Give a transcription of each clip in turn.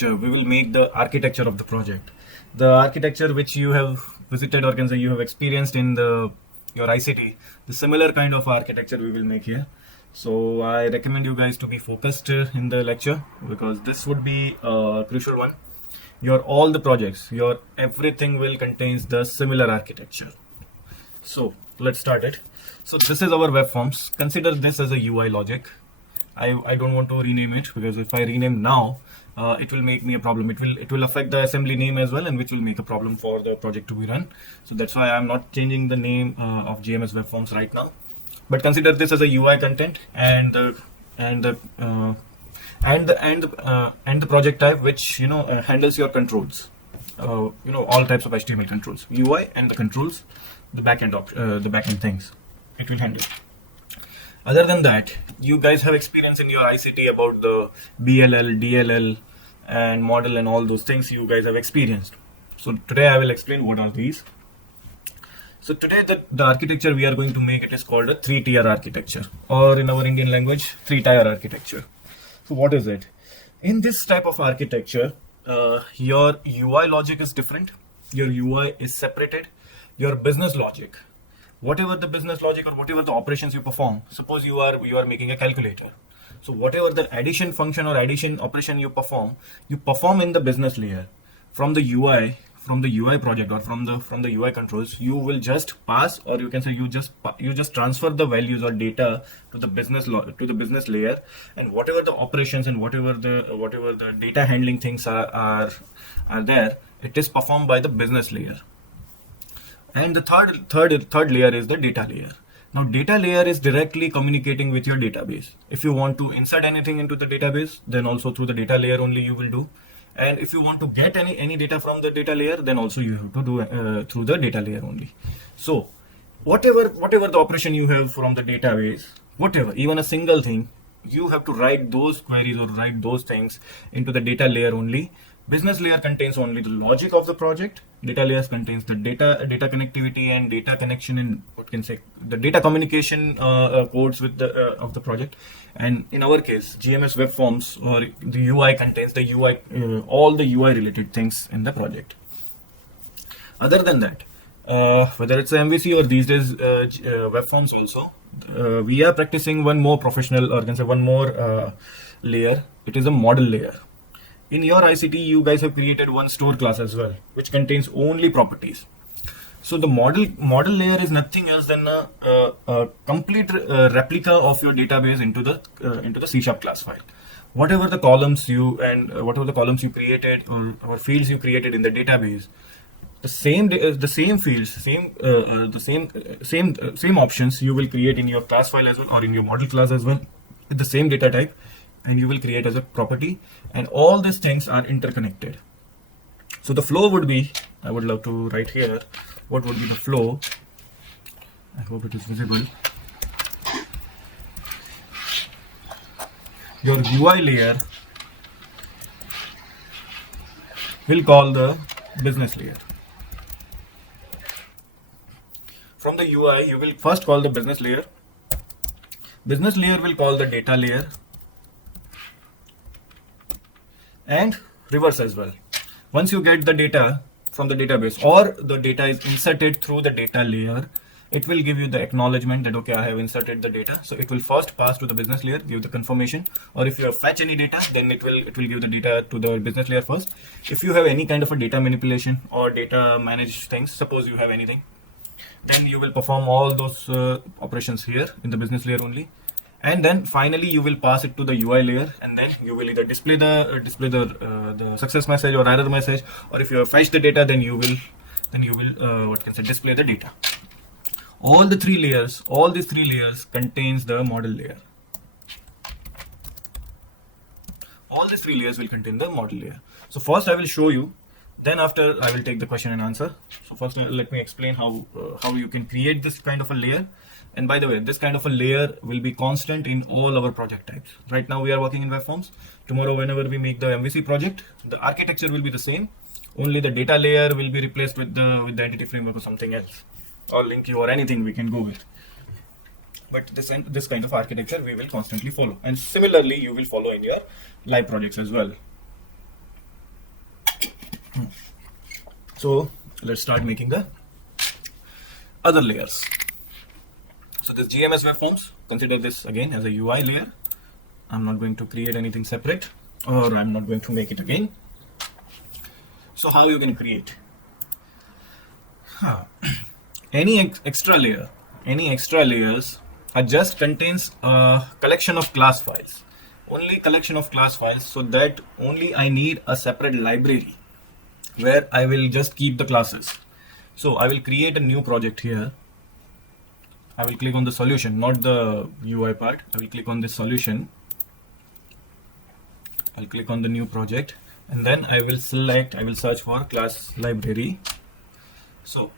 We will make the architecture of the project. The architecture which you have visited or can say you have experienced in the your ICT, the similar kind of architecture we will make here. So I recommend you guys to be focused in the lecture because this would be a crucial one. Your all the projects, your everything will contains the similar architecture. So let's start it. So this is our web forms. Consider this as a UI logic. I don't want to rename it because if I rename now, it will make me a problem. It will affect the assembly name as well, and which will make a problem for the project to be run. So that's why I'm not changing the name of GMS web forms right now. But consider this as a UI content and the and the and the project type which handles your controls. All types of HTML controls, UI and the controls, the backend things. It will handle. Other than that, you guys have experience in your ICT about the BLL, DLL, and model and all those things you guys have experienced. So today I will explain what are these. So today the architecture we are going to make it is called a 3-tier architecture, or in our Indian language, 3-tier architecture. So what is it? In this type of architecture, your UI logic is different. Your UI is separated. Your business logic, whatever the business logic or whatever the operations you perform, suppose you are making a calculator, so whatever the addition function or addition operation you perform in the business layer. From the UI project or from the UI controls, you will just pass, or you can say you just transfer the values or data to the business layer, and whatever the operations and whatever the data handling things are there, it is performed by the business layer. And the third layer is the data layer. Now data layer is directly communicating with your database. If you want to insert anything into the database, then also through the data layer only you will do. And if you want to get any data from the data layer, then also you have to do through the data layer only. So whatever the operation you have from the database, whatever, even a single thing, you have to write those queries or write those things into the data layer only. Business layer contains only the logic of the project. Data layers contains the data connectivity and data connection, and what can say the data communication codes with the of the project. And in our case, GMS web forms or the UI contains the UI all the UI related things in the project. Other than that, whether it's a MVC or these days web forms also, we are practicing one more professional, or can say one more layer. It is a model layer. In your ICT, you guys have created one store class as well, which contains only properties. So the model layer is nothing else than a complete replica of your database into the C# class file. Whatever the columns you created or fields you created in the database, the same fields, same options you will create in your class file as well, or in your model class as well, with the same data type, and you will create as a property, and all these things are interconnected. So the flow would be, I would love to write here what would be the flow. I hope it is visible. Your UI layer will call the business layer. From the UI, you will first call the business layer. Business layer will call the data layer, and reverse as well. Once you get the data from the database, or the data is inserted through the data layer, it will give you the acknowledgement that okay, I have inserted the data. So it will first pass to the business layer, give the confirmation, or if you have fetch any data, then it will give the data to the business layer first. If you have any kind of a data manipulation or data managed things, suppose you have anything, then you will perform all those operations here in the business layer only. And then finally you will pass it to the UI layer, and then you will either display the success message or error message, or if you have fetched the data, then you will display the data. All these three layers contains the model layer. All these three layers will contain the model layer. So first I will show you, then after I will take the question and answer. So first let me explain how you can create this kind of a layer. And by the way, this kind of a layer will be constant in all our project types. Right now we are working in web forms. Tomorrow, whenever we make the MVC project, the architecture will be the same. Only the data layer will be replaced with the entity framework or something else, or LINQ or anything we can go with. But this kind of architecture we will constantly follow, and similarly you will follow in your live projects as well. So let's start making the other layers. So this GMS waveforms, consider this again as a UI layer. I'm not going to create anything separate, or I'm not going to make it again. So how you can create any extra layer, any extra layers are just contains a collection of class files, only collection of class files, so that only I need a separate library where I will just keep the classes. So I will create a new project here. I will click on the solution, not the UI part. I will click on this solution. I'll click on the new project, and then I will search for class library. So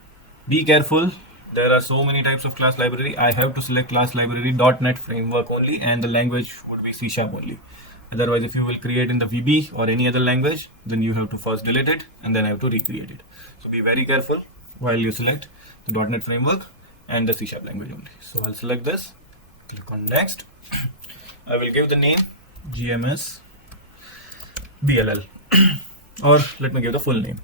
be careful, there are so many types of class library. I have to select class library .NET framework only, and the language would be C# only. Otherwise, if you will create in the VB or any other language, then you have to first delete it and then have to recreate it. So be very careful while you select the .NET framework and the C# language only. So I'll select this, click on next. I will give the name GMS BLL or let me give the full name.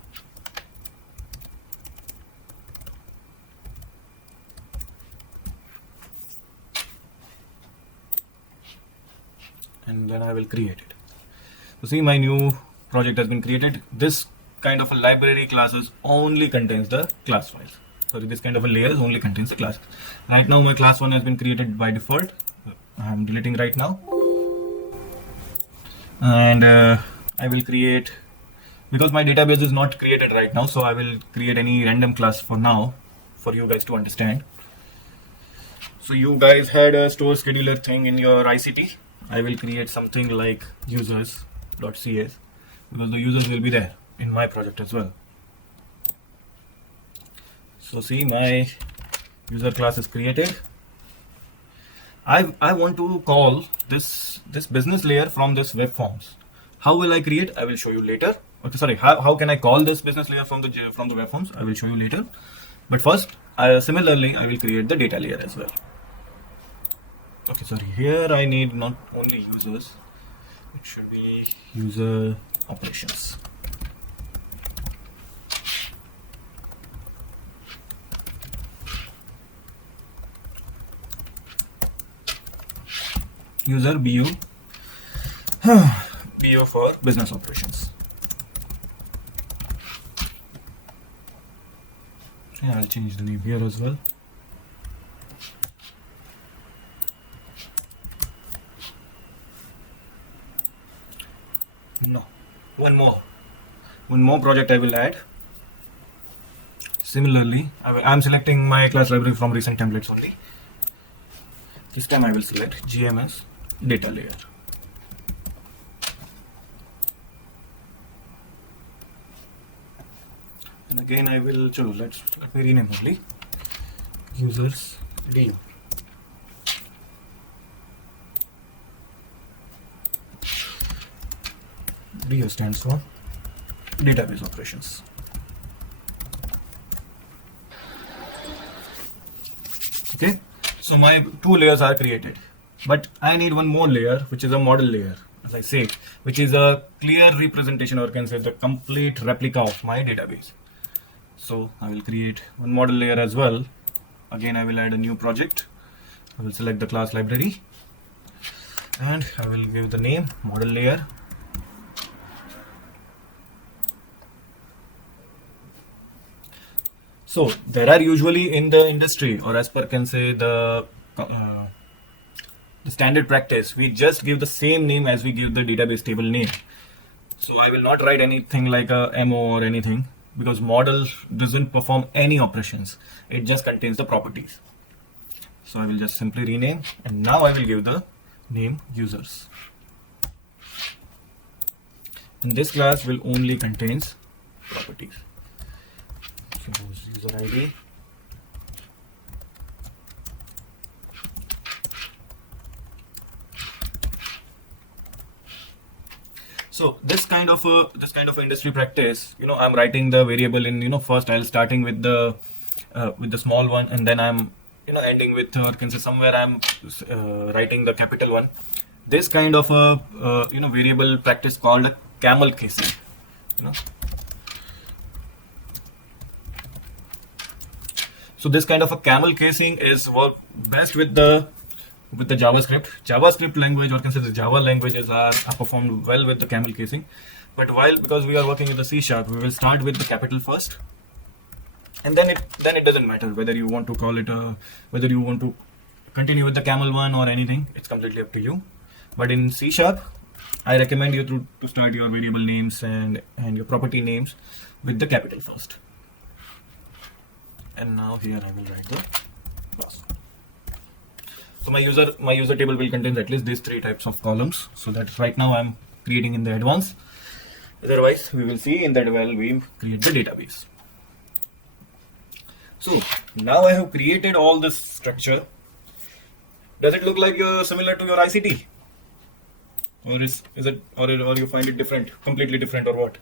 And then I will create it. So see, my new project has been created. This kind of a library classes only contains the class files. Sorry, this kind of a layers only contains the class. Right now my class 1 has been created by default. I'm deleting right now. And I will create, because my database is not created right now, so I will create any random class for now for you guys to understand. So you guys had a store scheduler thing in your ICT. I will create something like users.cs, because the users will be there in my project as well. So see, my user class is created. I want to call this business layer from this web forms. How will I create? I will show you later. Okay, sorry. How can I call this business layer from the web forms? I will show you later. But first, similarly, I will create the data layer as well. Okay, sorry. Here I need not only users. It should be user operations. User BU BU for business operations. Yeah, I'll change the name here as well. No, one more project I will add. Similarly, I'm selecting my class library from recent templates only. This time I will select GMS data layer. And again I will let me rename only users DU. DU stands for database operations. Okay, so my two layers are created, but I need one more layer, which is a model layer, as I say, which is a clear representation, or can say the complete replica of my database. So I will create one model layer as well. Again, I will add a new project. I will select the class library and I will give the name model layer. So there are usually in the industry, or as per can say the standard practice, we just give the same name as we give the database table name. So I will not write anything like a MO or anything, because model doesn't perform any operations. It just contains the properties. So I will just simply rename, and now I will give the name users. And this class will only contains properties. Suppose user ID, so this kind of industry practice, I'm writing the variable in, first I'll starting with the small one, and then I'm ending with, or can say somewhere I'm writing the capital one. This kind of a variable practice called a camel casing. So this kind of a camel casing is work best with the JavaScript. JavaScript language, or can say the Java languages are performed well with the camel casing. But because we are working with the C#, we will start with the capital first, and then it doesn't matter whether you want to call it whether you want to continue with the camel one or anything. It's completely up to you. But in C#, I recommend you to start your variable names and your property names with the capital first. And now here I will write the password. So my user table will contain at least these 3 types of columns. So that right now I'm creating in the advanced. Otherwise, we will see in that while we create the database. So now I have created all this structure. Does it look like similar to your ICT, or is it, or you find it different, completely different, or what?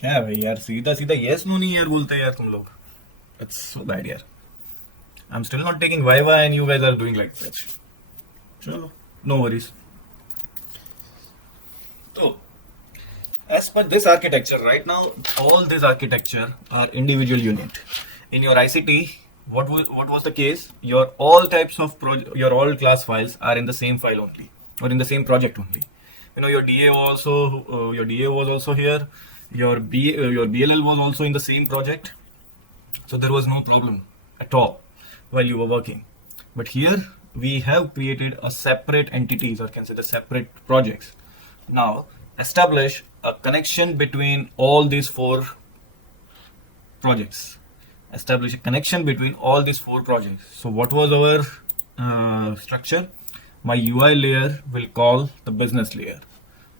क्या भाई यार, सीधा सीधा yes no नहीं यार बोलते यार तुम लोग. It's so bad यार. I'm still not taking Viva and you guys are doing like that. Chalo, no worries. So, as per this architecture, right now, all this architecture are individual unit. In your ICT, what was the case? Your all types of your all class files are in the same file only, or in the same project only. You know, your DA was also here. Your BLL was also in the same project. So there was no problem at all while you were working. But here we have created a separate entities, or can say the separate projects. Now establish a connection between all these 4 projects. Establish a connection between all these 4 projects. So what was our structure? My UI layer will call the business layer.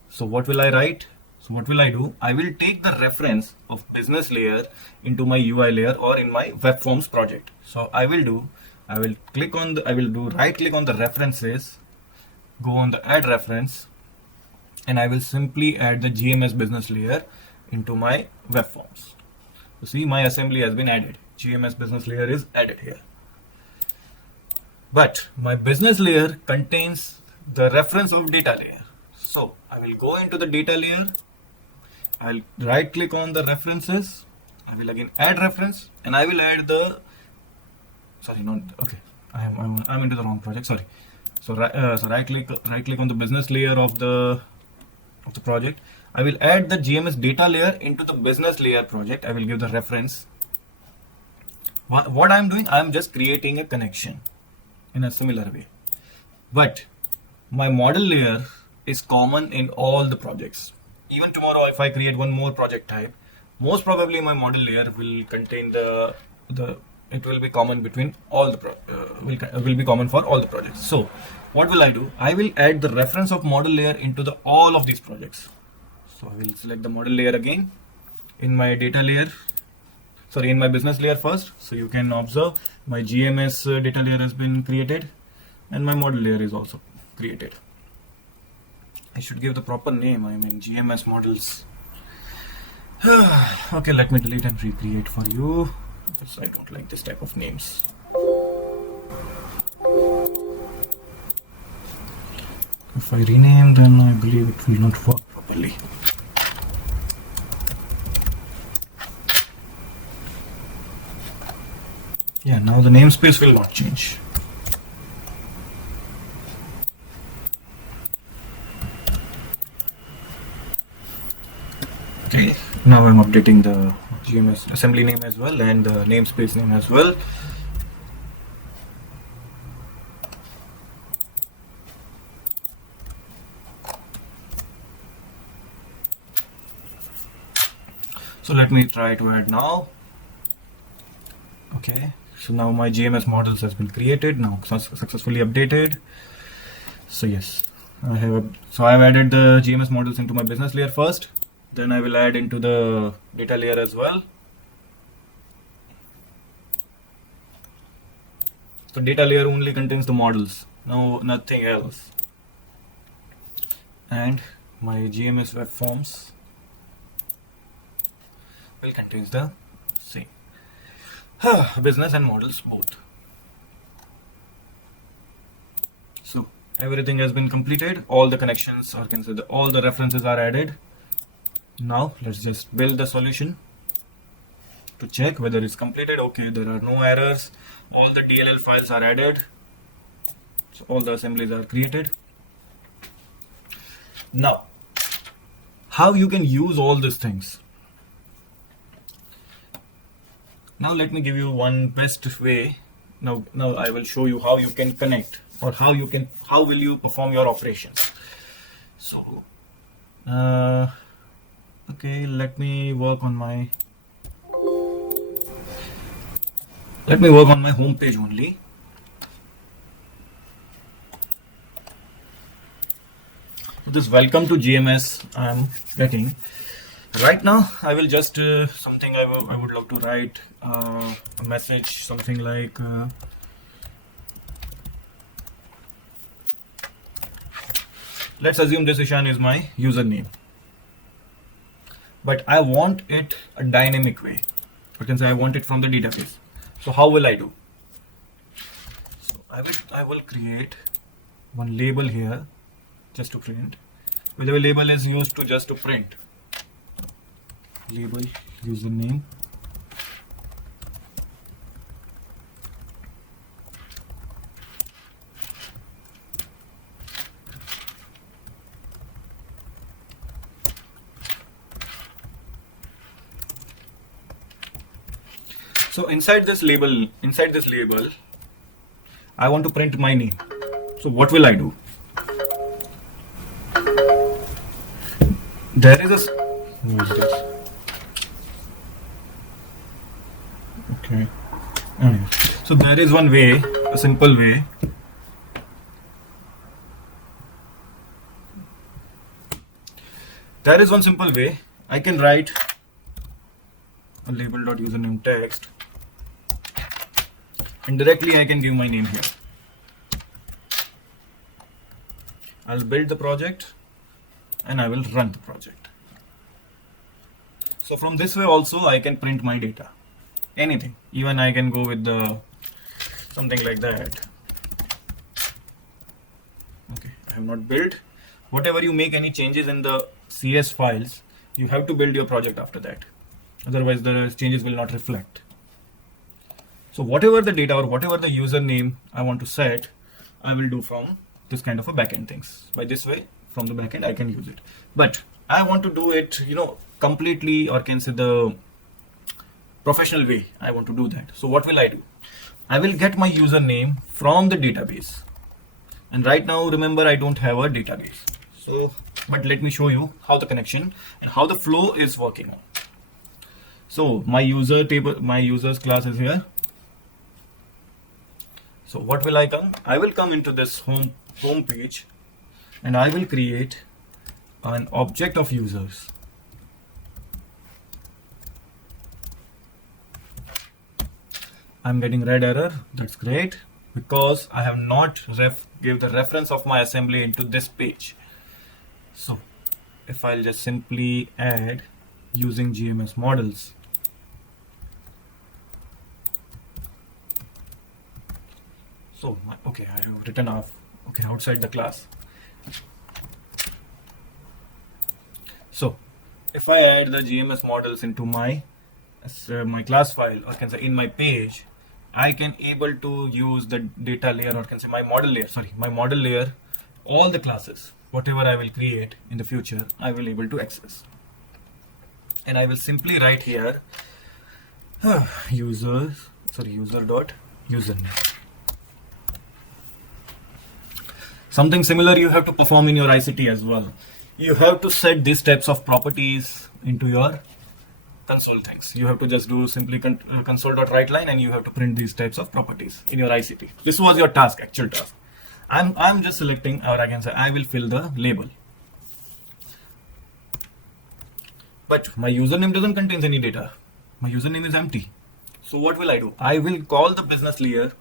So what will I write? So what will I do? I will take the reference of business layer into my UI layer or in my web forms project. So I will do right click on the references, go on the add reference, and I will simply add the GMS business layer into my web forms. You see, my assembly has been added. GMS business layer is added here. But my business layer contains the reference of data layer. So I will go into the data layer. I'll right click on the references. I will again add reference, and I will add the. Sorry, not okay. I'm into the wrong project. Sorry. So right click on the business layer of the project. I will add the GMS data layer into the business layer project. I will give the reference. What I'm doing, I'm just creating a connection in a similar way. But my model layer is common in all the projects. Even tomorrow, if I create one more project type, most probably my model layer will contain it will be common between all the will be common for all the projects. So what will I do? I will add the reference of model layer into all of these projects. So I will select the model layer again in my data layer. Sorry, in my business layer first. So you can observe my GMS data layer has been created, and my model layer is also created. I should give the proper name. I mean GMS models. Okay, let me delete and recreate for you because I don't like this type of names. If I rename, then I believe it will not work properly. Yeah, now the namespace will not change. Okay, now I'm updating the GMS assembly name as well and the namespace name as well. So let me try to add now. Okay, so now my GMS models has been created, now successfully updated. So yes, I've added the GMS models into my business layer first. Then I will add into the data layer as well. So data layer only contains the models, no nothing else. And my GMS web forms will contains the same. business and models both. So everything has been completed, all the connections are considered, all the references are added. Now let's just build the solution to check whether it's completed. Okay, there are no errors, all the DLL files are added, so all the assemblies are created. Now how you can use all these things. Now let me give you one best way. Now I will show you how you can connect, or how will you perform your operations. So okay, let me work on my home page only. This welcome to GMS I am getting. Right now I will just something I would love to write a message, something like let's assume this Ishan is my username, but I want it a dynamic way. You can say I want it from the database. So how will I do? So I will create one label here just to print. Whatever label is used to just to print. Label username. So inside this label, I want to print my name. So what will I do? There is who is this? Okay. Anyway, so there is one way, a simple way. There is one simple way. I can write a label.username text, and directly I can give my name here. I'll build the project and I will run the project. So from this way also I can print my data. Anything. Even I can go with the something like that. Okay, I have not built. Whatever you make any changes in the CS files, you have to build your project after that. Otherwise the changes will not reflect. So whatever the data or whatever the username I want to set, I will do from this kind of a backend things. By this way, from the backend I can use it. But I want to do it, completely, or can say the professional way. I want to do that. So what will I do? I will get my username from the database. And right now, remember, I don't have a database. So, but let me show you how the connection and how the flow is working on. So my user table, my users class is here. So what will I come? I will come into this home page, and I will create an object of users. I'm getting red error. That's great, because I have not give the reference of my assembly into this page. So if I'll just simply add using GMS models, so okay, I have written off outside the class. So if I add the GMS models into my class file, or can say in my page, I can able to use the data layer, or can say my model layer, all the classes, whatever I will create in the future, I will able to access. And I will simply write here user dot username. Something similar you have to perform in your ICT as well. You have to set these types of properties into your console things. You have to just do simply console.writeLine, and you have to print these types of properties in your ICT. This was your task, actual task. I'm just selecting, or I can say I will fill the label. But my username doesn't contain any data. My username is empty. So what will I do? I will call the business layer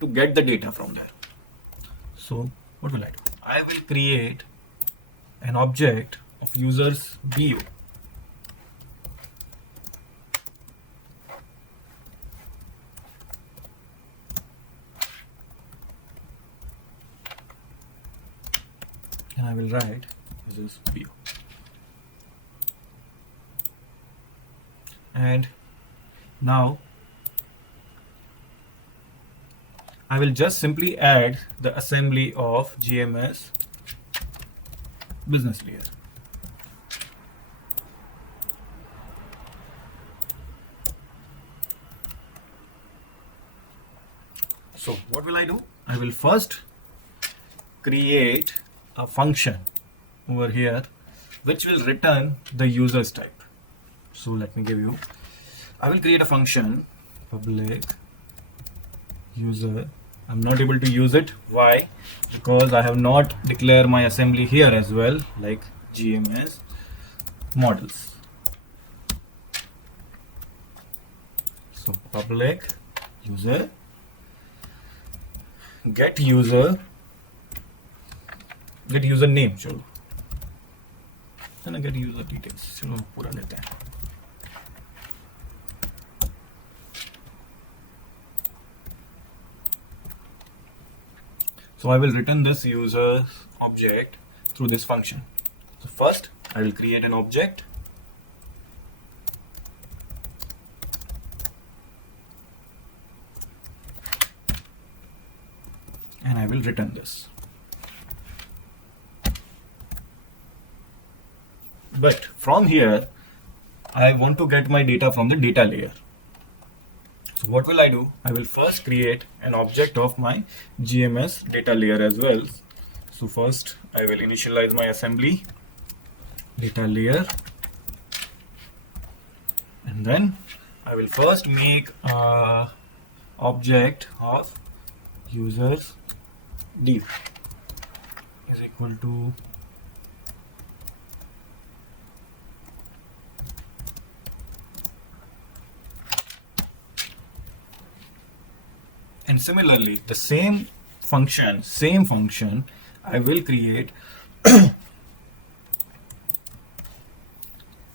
to get the data from there. So what will I do? I will create an object of users BU. will write users view, and now I will just simply add the assembly of GMS business layer. So what will I do? I will first create a function over here which will return the users type. So let me give you, I will create a function public user. I'm not able to use it. Why? Because I have not declared my assembly here as well, like GMS models. So public user get user name, चलो है ना, get user details, चलो पूरा लेते हैं. So I will return this user object through this function. So first I will create an object, and I will return this. But from here I want to get my data from the data layer. So what will I do? I will first create an object of my GMS data layer as well. So first I will initialize my assembly data layer, and then I will first make a object of users div is equal to and similarly the same function I will create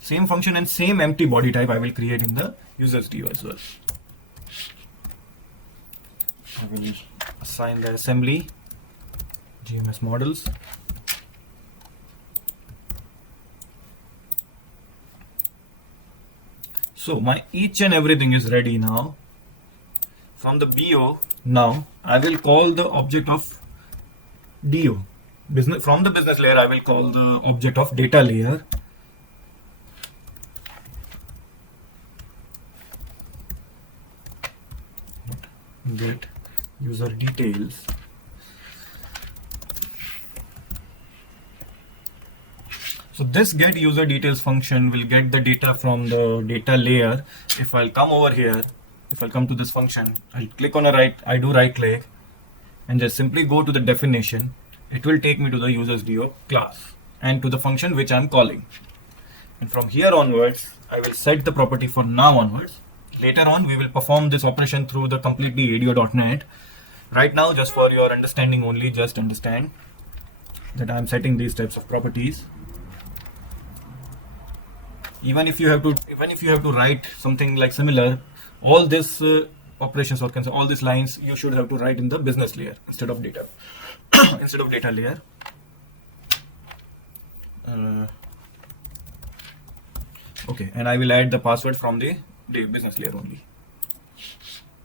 same function and same empty body type I will create in the users div as well. I will assign the assembly GMS models, so my each and everything is ready now. From the BO, now I will call the object of DO business. From the business layer I will call the object of data layer, get user details. So this get user details function will get the data from the data layer. If I'll come over here, if I'll come to this function, I'll click on I do right click and just simply go to the definition. It will take me to the users DO class and to the function which I'm calling. And from here onwards, I will set the property for now onwards. Later on, we will perform this operation through the completely ADO.NET. Right now, just for your understanding only, just understand that I'm setting these types of properties. Even if you have to write something like similar, all this operations or all these lines you should have to write in the business layer instead of data layer. Okay, and I will add the password from the business layer only.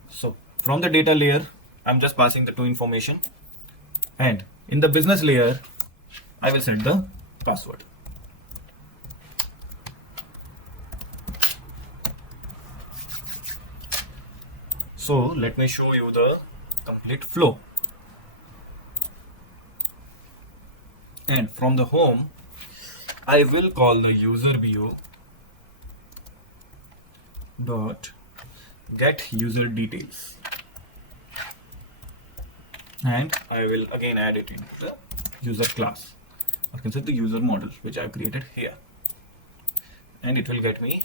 So from the data layer I'm just passing the two information, and in the business layer I will set the password. So let me show you the complete flow. And from the home, I will call the user view dot get user details, and I will again add it in the user class, or can say the user model which I have created here, and it will get me.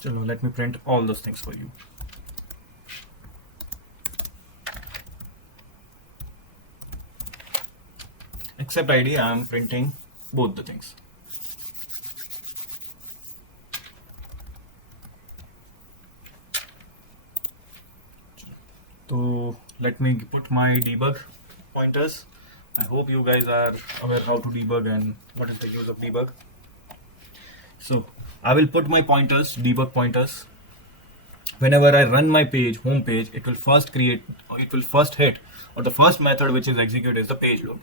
So let me print all those things for you. Except ID, I am printing both the things. So let me put my debug pointers I hope you guys are aware how to debug and what is the use of debug. So I will put my pointers, debug pointers. Whenever I run my page, home page, it will first hit, or the first method which is executed is the page load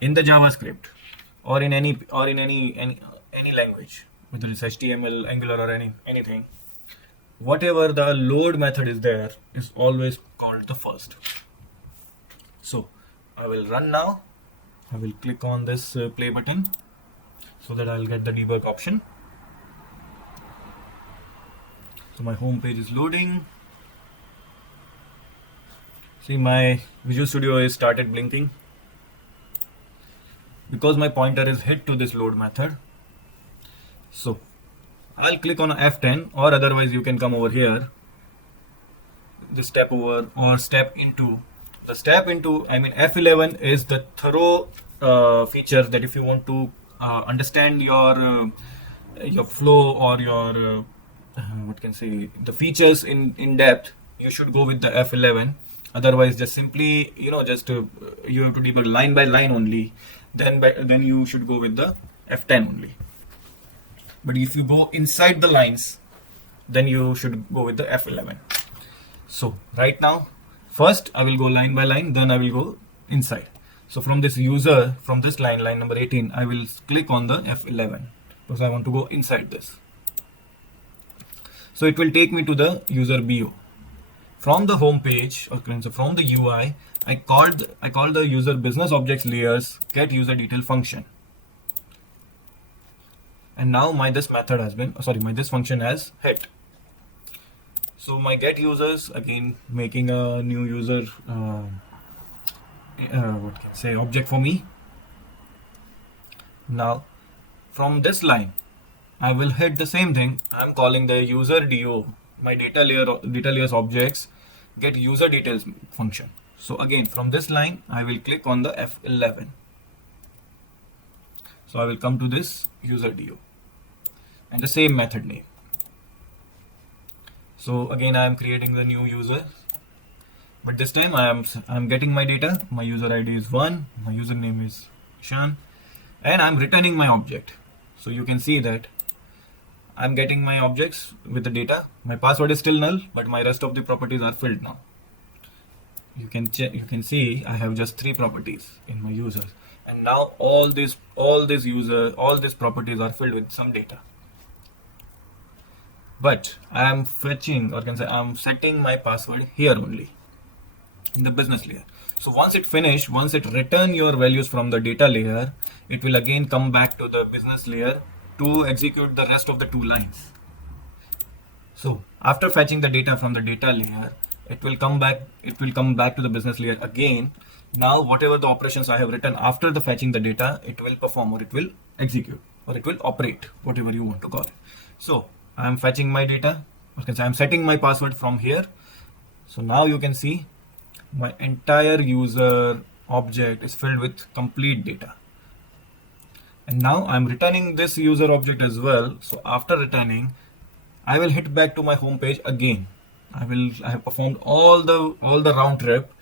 in the JavaScript or in any language, whether it's HTML, Angular, or anything. Whatever the load method is there is always called the first. So I will run now. I will click on this play button so that I'll get the debug option. So my home page is loading. See, my Visual Studio is started blinking because my pointer is hit to this load method. So I'll click on F10, or otherwise you can come over here, this step over or step into. The step into, I mean F11 is the thorough feature that if you want to understand your flow or your what can say the features in depth, you should go with the F11. Otherwise, just simply you have to debug line by line only. Then you should go with the F10 only. But if you go inside the lines, then you should go with the F11. So right now, first I will go line by line, then I will go inside. So from this user, from this line number 18, I will click on the F11 because I want to go inside this. So it will take me to the user BO. From the home page, so from the UI, I called the user business objects layers get user detail function. And now this function has hit. So my get users, again making a new user object for me. Now from this line, I will hit the same thing. I'm calling the user DO, my data layers objects get user details function. So again from this line, I will click on the F11. So I will come to this user DO and the same method name. So again I am creating the new user, but this time I am getting my data. My user ID is 1, my username is Shan, and I'm returning my object. So you can see that I'm getting my objects with the data. My password is still null, but my rest of the properties are filled now. You can see I have just 3 properties in my users, and now all these properties are filled with some data. But I am I'm setting my password here only in the business layer. So once it return your values from the data layer, it will again come back to the business layer to execute the rest of the 2 lines. So after fetching the data from the data layer, it will come back to the business layer again. Now whatever the operations I have written after the fetching the data, it will perform, or it will execute, or it will operate, whatever you want to call it. So I am fetching my data. I am setting my password from here. So now you can see my entire user object is filled with complete data. And now I'm returning this user object as well. So after returning, I will hit back to my home page again. I have performed all the round trip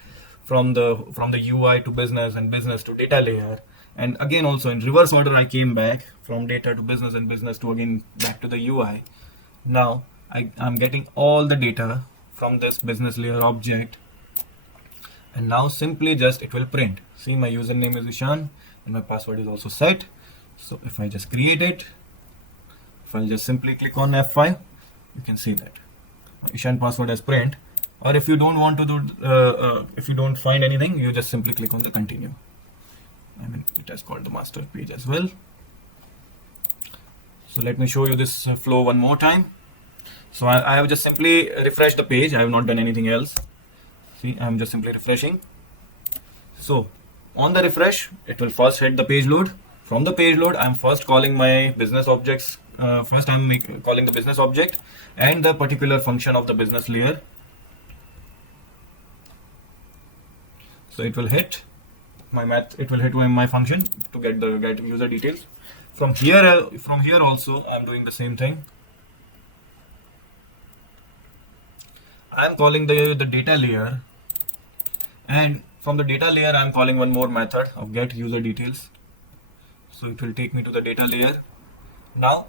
from the UI to business and business to data layer. And again also in reverse order, I came back from data to business and business to again back to the UI. Now I'm getting all the data from this business layer object. And now simply it will print. See, my username is Ishan and my password is also set. So if I just create it, if I'll just simply click on F5, you can see that Ishan password as print. Or if you don't want to do, if you don't find anything, you just simply click on the continue. I mean, it has called the master page as well. So let me show you this flow one more time. So I have just simply refreshed the page. I have not done anything else. See, I am just simply refreshing. So on the refresh, it will first hit the page load. From the page load, I am first calling my business objects. First I am calling the business object and the particular function of the business layer. So it will hit my function to get user details. From here also I am doing the same thing. I am calling the data layer, and From the data layer, I'm calling one more method of get user details. So it will take me to the data layer. Now,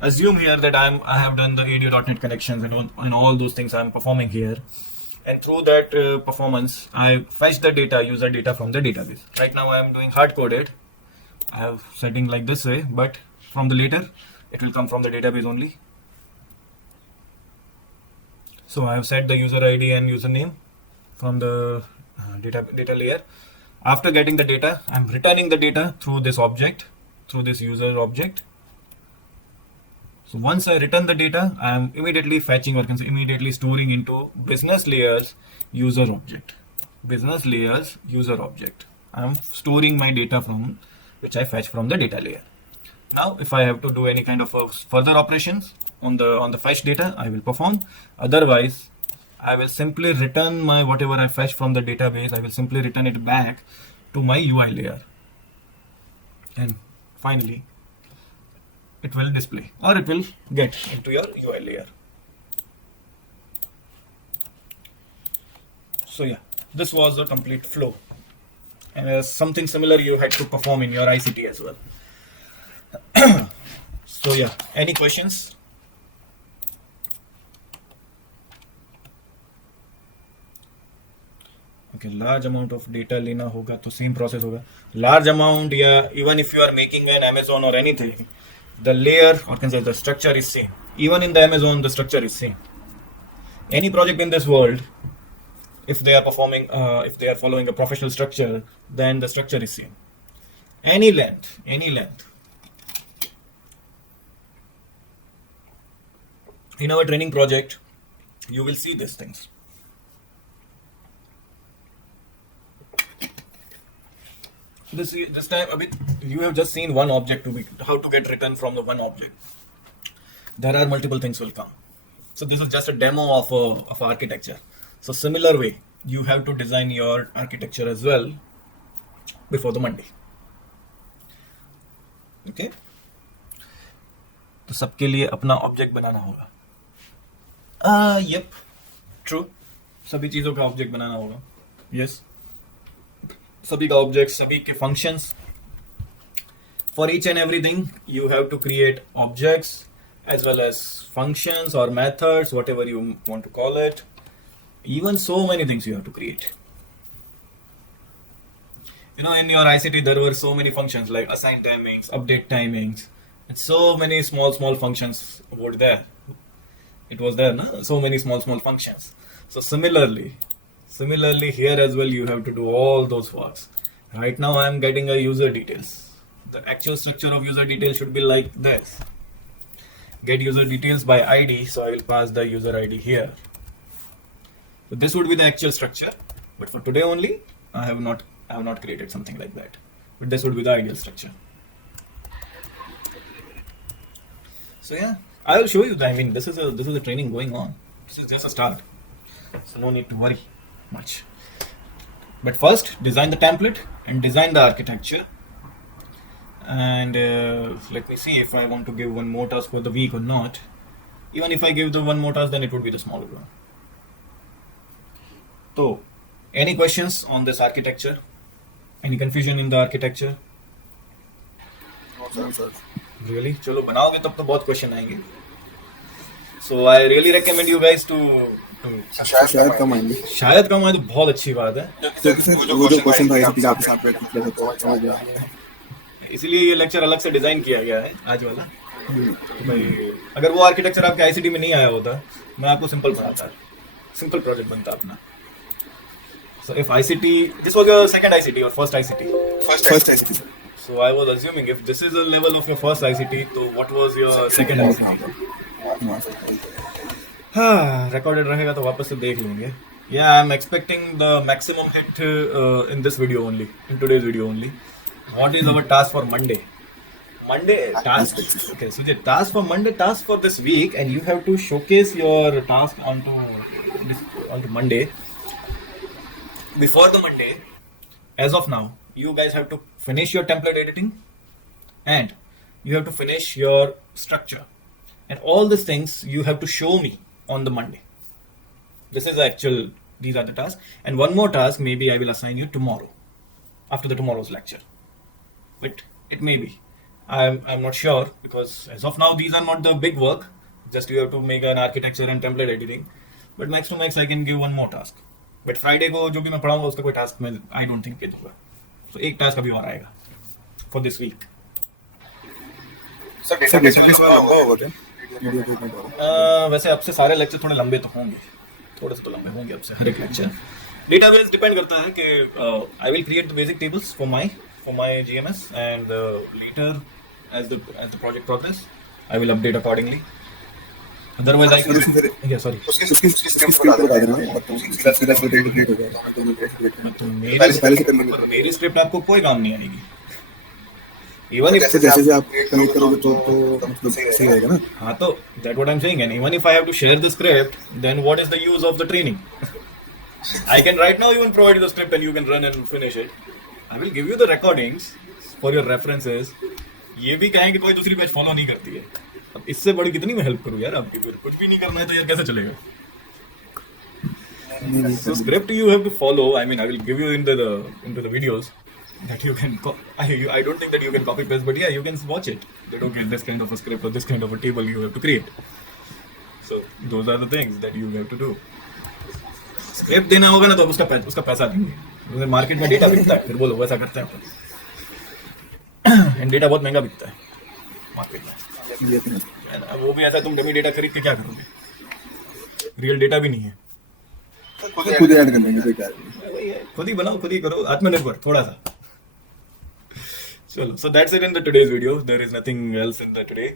assume here that I have done the ADO.NET connections and all those things I'm performing here. And through that performance, I fetch the data, user data from the database. Right now, I am doing hard coded. I have setting like this way, but from the later, it will come from the database only. So I have set the user ID and username from the data layer. After getting the data, I'm returning the data through this object, through this user object. So once I return the data, I am immediately fetching, or can say immediately storing into business layers user object. Business layers user object. I am storing my data from which I fetch from the data layer. Now, if I have to do any kind of further operations on the fetch data, I will perform. Otherwise, I will simply return my whatever I fetch from the database. I will simply return it back to my UI layer, and finally, it will display or it will get into your UI layer. So yeah, this was a complete flow, and something similar you had to perform in your ICT as well. So yeah, any questions? Okay, large amount of data लेना होगा तो same process होगा. Large amount, yeah, even if you are making an Amazon or anything, the layer or can say the structure is same. Even in the Amazon, the structure is same. Any project in this world, if they are performing, if they are following a professional structure, then the structure is same. Any length. In our training project, you will see these things. This time a bit, you have just seen one object how to get return from the one object. There are multiple things will come. So this is just a demo of architecture. So similar way, you have to design your architecture as well before the Monday. Okay. तो सबके लिए अपना object बनाना होगा. Yep, true. सभी चीजों का object बनाना होगा. Yes. सभी का ऑब्जेक्ट, सभी के functions. For each and everything, you have to create objects as well as functions or methods, whatever you want to call it. Even so many things you have to create. You know, in your ICT, there were so many functions like assign timings, update timings, and so many small functions were there. It was there, no? So many small functions. So similarly here as well, you have to do all those works. Right now, I am getting a user details. The actual structure of user details should be like this. Get user details by ID, so I will pass the user ID here. So this would be the actual structure, but for today only, I have not created something like that. But this would be the ideal structure. So yeah, I will show you. I mean, this is a training going on. This is just a start, so no need to worry much. But first, design the template and design the architecture. And let me see if I want to give one more task for the week or not. Even if I give the one more task, then it would be the smaller one. So, any questions on this architecture? Any confusion in the architecture? No, sir. Really? चलो बनाओगे तब तो बहुत question आएंगे. So I really recommend you guys to शायद कम आएंगे. शायद कम आए तो बहुत अच्छी बात है. क्योंकि सर वो जो क्वेश्चन था ICT का आपके साथ में किया तो समझ गया. इसीलिए ये लेक्चर अलग से डिजाइन किया गया है आज वाला. भाई अगर वो आर्किटेक्चर आपके आईसीटी में नहीं आया होता, मैं आपको सिंपल पढ़ाता, सिंपल प्रोजेक्ट बनता अपना. So if ICT, this was your second ICT or first ICT? First ICT. So I was assuming if this is the level of your first ICT, so what was your second ICT? हाँ, recorded रहेगा तो वापस से देख लेंगे. Yeah, I'm expecting the maximum hit in this video only, in today's video only. What is our task for Monday? Monday task. Okay, so the task for Monday, task for this week, and you have to showcase your task onto Monday. Before the Monday, as of now, you guys have to finish your template editing, and you have to finish your structure, and all these things you have to show me on the Monday. This is the actual These are the tasks. And one more task, maybe I will assign you tomorrow, after the tomorrow's lecture. It may be. I'm not sure because as of now these are not the big work. Just you have to make an architecture and template editing. But max to max I can give one more task. But Friday को जो भी मैं पढ़ाऊंगा उसका कोई task मैं I don't think के दूंगा. So एक task अभी और आएगा for this week. Sir database लंबा होगा क्या? वीडियो देखने का। वैसे आपसे सारे लेक्चर थोड़े लंबे तो होंगे, थोड़े से तो लंबे होंगे आपसे हर एक लेक्चर. डेटाबेस डिपेंड करता है कि I will create the basic tables for my GMS and later as the project progress I will update accordingly. Otherwise I can yeah sorry उसकी स्क्रिप्ट बता देना, सीधा क्रिएट हो जाएगा। तो पहले से कर लेंगे। मेरी स्क्रिप्ट आपको कोई काम नहीं आएगी. Even if जैसे आप कनेक्ट करोगे तो मतलब सही रहेगा ना। हाँ तो that what I'm saying, and even if I have to share the script, then what is the use of the training? I can right now even provide you the script and you can run and finish it. I will give you the recordings for your references. ये भी कहें कि कोई दूसरी batch follow नहीं करती है. अब इससे बड़ी कितनी मैं हेल्प करूँ यार आपकी. फिर कुछ भी नहीं करना है तो यार कैसे चलेगा? So script you have to follow. I mean I will give you into the videos that you can. I don't think that you can copy paste, but yeah you can watch it. That okay, this kind of a script or this kind of a table you have to create. So those are the things that you have to do. Script देना होगा ना तो उसका पैसा देंगे. Market में data बिकता है, फिर बोलो वैसा करते हैं. एंड डेटा बहुत महंगा बिकता है मार्केट में. वो भी ऐसा तुम डमी डेटा खरीद के क्या करोगे? रियल डेटा भी नहीं है. खुद ऐड कर लेंगे बेकार. खुद ही बनाओ, खुद ही करो, आत्मनिर्भर थोड़ा सा. चलो, so that's it in the today's video. There is nothing else in the today.